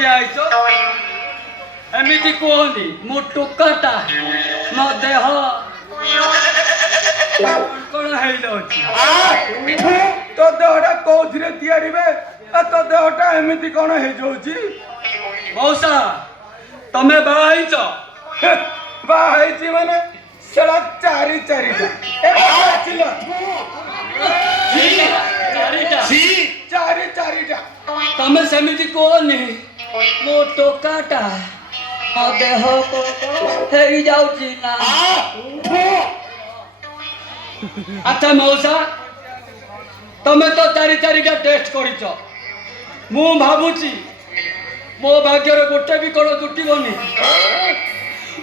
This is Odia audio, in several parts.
ଠିଆ ହେଇଛ ଏମିତି କୁହନି ମୁଁ ଟୋକାଟା ମୋ ଦେହ କଣ ହେଇଯାଉଛି ତୋ ଦେହଟା କୋଉଥିରେ ତିଆରି ବେ ତୋ ଦେହଟା ଏମିତି କଣ ହେଇଯାଉଛି ମଉସା ତମେ ବାହା ହେଇଛ ବାହା ହେଇଛି ମାନେ ସେଟା ଚାରିଟା ତମେ ସେମିତି କୁହନି ମୋ ଟୋକାଟା ମୋ ଦେହ ହେଇଯାଉଛି ନା ଆଚ୍ଛା ମଉସା ତମେ ତ ଚାରିଟା ଟେଷ୍ଟ କରିଛ ମୁଁ ଭାବୁଛି ମୋ ଭାଗ୍ୟରେ ଗୋଟେ ବି କଣ ଜୁଟିବନି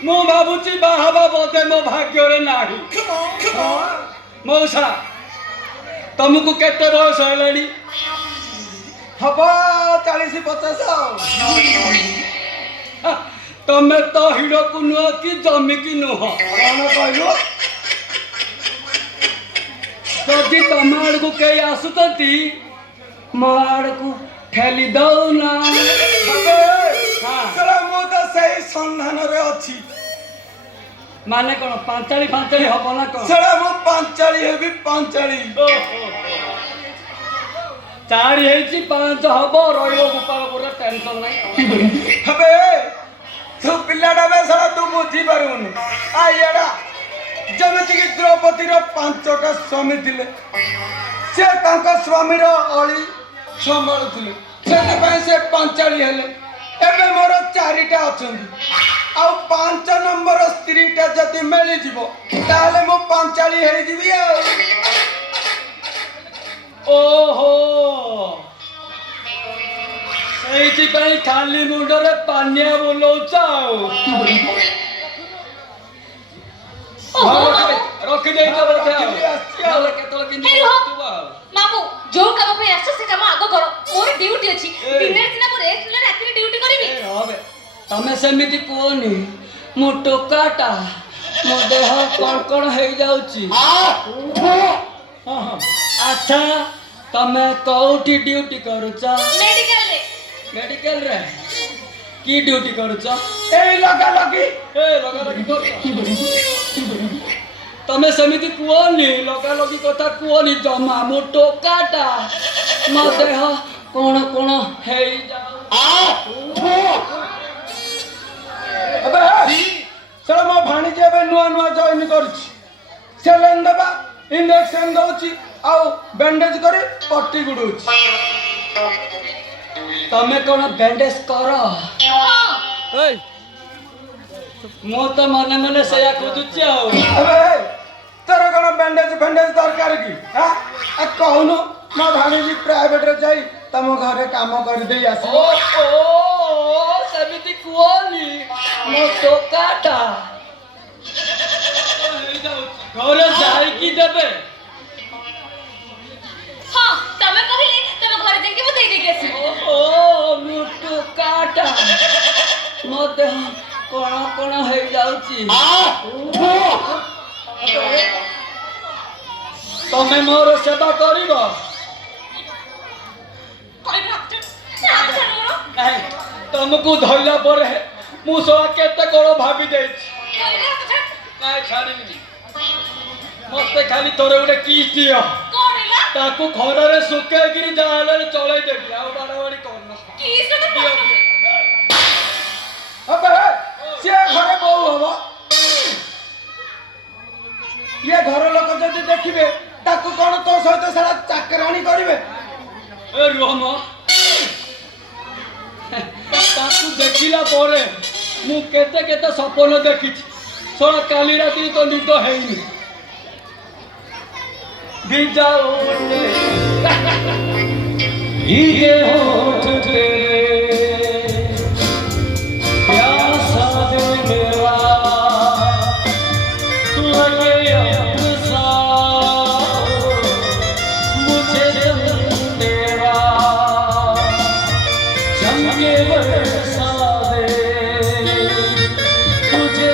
ମୁଁ ଭାବୁଛି ବାହା ହେବା ବୋଧେ ମୋ ଭାଗ୍ୟରେ ନାହିଁ ମଉସା ତମକୁ କେତେ ବୟସ ହେଲାଣି ହବ 40-50 ତମେ ତ ହିଡ଼କୁ ନୁହଁ କି ଜମିକି ନୁହଁ କଣ କହିଲୁ ଯଦି ତମ ଆଡ଼କୁ କେହି ଆସୁଛନ୍ତି ମୋ ଆଡ଼କୁ ଠେଲି ଦଉନା ମୁଁ ତ ସେଇ ସନ୍ଧାନରେ ଅଛି ମାନେ କଣ ପାଞ୍ଚାଳି ହବ ନା କଣ ସେଟା ମୁଁ ପାଞ୍ଚାଳି ହେବି ପାଞ୍ଚାଳି ଚାରି ହେଇଛି 5 ହବ ରହିବ ଗୋପାଳ ପୁରା ଟେନସନ ନାହିଁ ଏବେ ତୁ ପିଲାଟା ବେ ସେଟା ତୁ ବୁଝିପାରିବୁନି ଇଏଟା ଯେମିତିକି ଦ୍ରୌପଦୀର 5ଟା ସ୍ୱାମୀ ଥିଲେ ସେ ତାଙ୍କ ସ୍ୱାମୀର ଅଳି ସମ୍ଭାଳୁଥିଲେ ସେଥିପାଇଁ ସେ ପାଞ୍ଚାଳି ହେଲେ ଏବେ ମୋର 4ଟା ଅଛନ୍ତି ଆଉ 5 ନମ୍ବର ସ୍ତ୍ରୀଟା ଯଦି ମିଳିଯିବ ତାହେଲେ ମୁଁ ପାଞ୍ଚାଳି ହେଇଯିବି ଆଉ ଓହୋ ସେଇଥିପାଇଁ ଖାଲି ମୁଣ୍ଡରେ ପାନିଆ ବୁଲଉଛ ଆଉ ରଖିଦେଇଛ ବୋଧେ ଆଉ କେତେବେଳେ କିନ୍ତୁ ମାମୁ ଯୋଉ କାମ ପାଇଁ ଆସିଛ ସେ କାମ ଆଗ କର ମୋର ଡ୍ୟୁଟି ଅଛି ଦିନରେ ସିନା ମୁଁ ରେଷ୍ଟ ନେଲେ ରାତିରେ ଡ୍ୟୁଟି କରିବି ତମେ ସେମିତି କୁହନି ମୁଁ ଟୋକାଟା ମୋ ଦେହ କଣ ହେଇଯାଉଛି ଆଚ୍ଛା ତମେ କୋଉଠି ଡ୍ୟୁଟି କରୁଛ ମେଡିକାଲରେ କି ଡ୍ୟୁଟି କରୁଛ ଏଇ ଲଗାଲଗି ତମେ ସେମିତି କୁହନି ଲଗାଲଗି କଥା କୁହନି ଜମା ମୁଁ ଟୋକାଟା ମୋ ଦେହ କଣ ହେଇଯାଉ ସେଟା ମୋ ଭାଣିଜୀ ଏବେ ନୂଆ ଜଏନ୍ କରୁଛି ସେଲେନ୍ ଦେବା ଇଞ୍ଜେକ୍ସନ ଦଉଛି ଆଉ ବ୍ୟାଣ୍ଡେଜ କରି ପଟି ଗୁଡଉଛି ତମେ କଣ ବ୍ୟାଣ୍ଡେଜ କର ମୁଁ ତ ମନେ ମନେ ସେଇଆ ଖୋଜୁଛି ଆଉ ତୋର କଣ ବ୍ୟାଣ୍ଡେଜ ଦରକାର କି କହୁନୁ ମୋ ଭାଣିଜୀ ପ୍ରାଇଭେଟରେ ଯାଇ ତମ ଘରେ କାମ କରିଦେଇ ଆସିବ ସେମିତି କୁହନି ମୋ ଟୋକାଟା ଘରେ ଯାଇକି ଦେବେ ତମେ କହିଲେ ତମ ଘରେ ଯାଇକି ମୁଁ ଦେଇଦେଇକି ଆସିବି ମୋ ଟୋକାଟା ମୋ ଦେହ କଣ ହେଇଯାଉଛି ତମେ ମୋର ସେବା କରିବ ତମକୁ ଧଇଲା ପରେ ମୁଁ ସବା କେତେ କଣ ଭାବି ଦେଇଛି ନାଇଁ ଛାଡ଼ିବିନି ମତେ ଖାଲି ଥରେ ଗୋଟେ କିସ୍ ଦିଅ ତାକୁ ଖରାରେ ଶୁଖେଇକିରି ଯାହା ହେଲେ ଚଳେଇ ଦେବି ଆଉ ବାଡ଼ାବାଡ଼ି କରନା ସିଏ ଘରେ ବୋଉ ହବ ଇଏ ଘର ଲୋକ ଯଦି ଦେଖିବେ ତାକୁ କଣ ତୋ ସହିତ ସାରା ଚାକରାଣୀ କରିବେ ରୁହମ ତାକୁ ଦେଖିଲା ପରେ ମୁଁ କେତେ ସପନ ଦେଖିଛି ଶୁଣ କାଲି ରାତିରେ ତ ନିଦ ହେଇନି ଭିଜା ये होठ तेरे प्यासा दिल मेरा लगे अपना मुझे तेरा चमके बरसा दे तुझे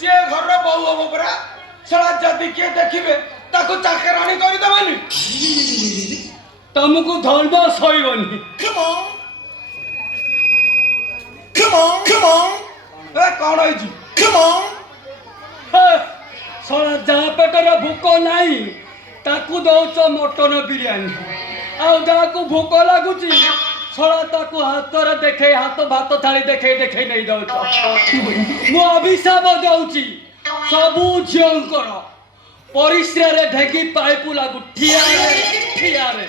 ସିଏ ଘରର ବୋଉ ହବ ପରା ସେଟା ଯଦି କିଏ ଦେଖିବେ ତା ତାକୁ ଚାକରାଣୀ କରିଦେବନି? ତମକୁ ଧର୍ମ ସହିବନି। ଏ କଣ ହେଇଛି? ଶଳା ଯାହା ପେଟରେ ଭୋକ ନାହିଁ ତାକୁ ଦଉଛ ମଟନ ବିରିୟାନୀ, ଆଉ ଯାହାକୁ ଭୋକ ଲାଗୁଛି ଶଳା ତାକୁ ହାତରେ ଦେଖେଇ ହାତ ଭାତ ଥାଳି ଦେଖେଇ ଦେଖେଇ ନେଇ ଯାଉଛ। ମୁଁ ଅଭିଶାପ ଦଉଛି ସବୁ ଝିଅଙ୍କର ପରିସ୍ରାରେ ଢେଗି ପାଇପୁ ଲାଗୁ ଠିଆରେ ଠିଆରେ।